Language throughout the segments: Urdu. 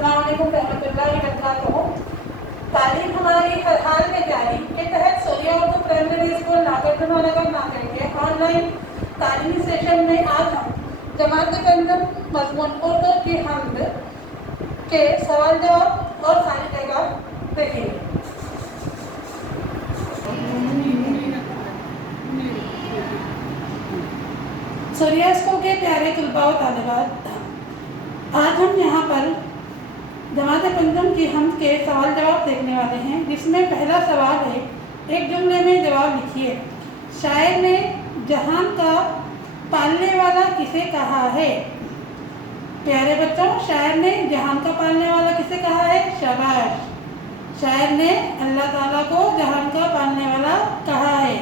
السلام علیکم ورحمۃ اللہ وبرکاتہ۔ تعلیم ہماری ہر حال میں جاری کے تحت سوریا اردو پرائمری اسکول ناگرجنا نگر ناگل کے آن لائن تعلیمی سیشن میں آج ہم جماعت گندم مضمون اردو کی حمد کے سوال جواب اور خالی جگہ دیکھیں گے۔ سوریا اسکول کے پیارے طلباء و طالبات، آج ہم یہاں پر جماعت گندم کی حمد کے سوال جواب دیکھنے والے ہیں، جس میں پہلا سوال ہے، ایک جملے میں جواب لکھیے۔ شاعر نے جہان کا پالنے والا کسے کہا ہے؟ پیارے بچوں، شاعر نے جہان کا پالنے والا کسے کہا ہے؟ شاباش، شاعر نے اللہ تعالیٰ کو جہان کا پالنے والا کہا ہے۔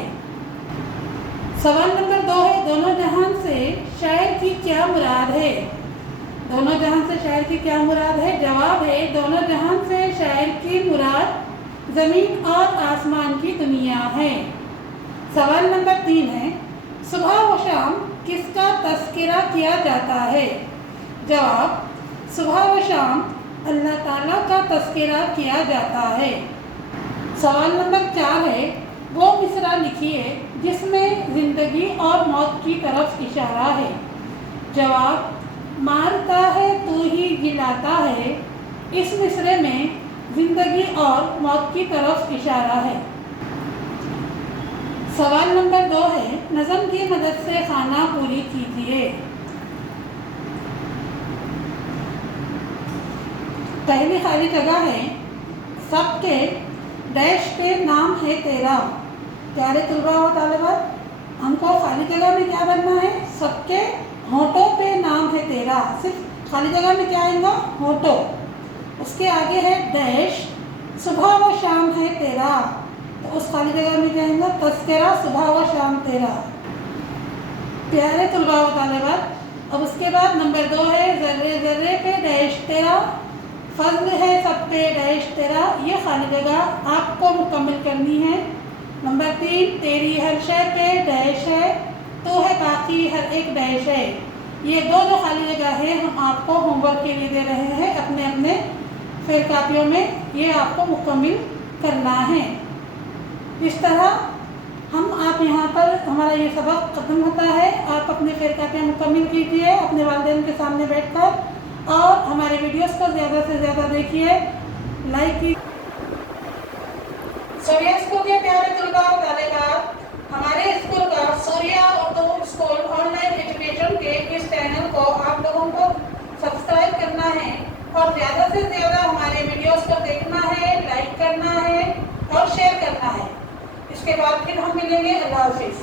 سوال نمبر 2 ہے، دونوں جہان سے شاعر کی کیا مراد ہے؟ دونوں جہان سے شاعر کی کیا مراد ہے؟ جواب ہے، دونوں جہان سے شاعر کی مراد زمین اور آسمان کی دنیا ہے۔ سوال نمبر 3 ہے، صبح و شام کس کا تذکرہ کیا جاتا ہے؟ جواب، صبح و شام اللہ تعالیٰ کا تذکرہ کیا جاتا ہے۔ سوال نمبر 4 ہے، وہ مصرع لکھیے جس میں زندگی اور موت کی طرف اشارہ ہے۔ جواب، مارتا ہے تو ہی جلاتا ہے، اس مصرعے میں زندگی اور موت کی طرف اشارہ ہے۔ سوال نمبر 2 ہے، نظم کی مدد سے خانہ پوری کیجیے۔ پہلی خالی جگہ ہے، سب کے ڈیش پہ نام ہے تیرا۔ پیارے طلباء و طالبات، ہم کو خالی جگہ میں کیا بننا ہے؟ سب کے ہونٹوں پہ نام ہے تیرا۔ صرف خالی جگہ میں کیا آئے گا؟ ہونٹوں۔ اس کے آگے ہے ڈیش، صبح و شام ہے تیرا، تو اس خالی جگہ میں کیا آئے گا؟ تذکرہ صبح و شام تیرا۔ پیارے طلباء و طالبات، اب اس کے بعد نمبر 2 ہے، ذرے ذرے پہ ڈیش تیرا، فضل ہے سب پہ ڈیش تیرا۔ یہ خالی جگہ آپ کو مکمل کرنی ہے۔ نمبر 3، تیری ہر شے پہ ڈیش ہے، تو ہے باقی ہر ایک ڈیش ہے۔ یہ دو خالی جگہ ہے، ہم آپ کو ہوم ورک کے لیے دے رہے ہیں، اپنے اپنے فیل کاپیوں میں یہ آپ کو مکمل کرنا ہے۔ اس طرح آپ یہاں پر ہمارا یہ سبق ختم ہوتا ہے۔ آپ اپنے فیل کاپیاں مکمل کیجیے اپنے والدین کے سامنے بیٹھ کر، اور ہمارے ویڈیوز کو زیادہ سے زیادہ دیکھیے، لائک کیجیے۔ سوریا اسکول کے پیارے طلباء و طالبات، ہمارے اسکول کا Surya Urdu school online education کے اس چینل کو آپ لوگوں کو سبسکرائب کرنا ہے، اور زیادہ سے زیادہ ہمارے ویڈیوز کو دیکھنا ہے، لائک کرنا ہے اور شیئر کرنا ہے۔ اس کے بعد پھر ہم ملیں گے۔ اللہ حافظ۔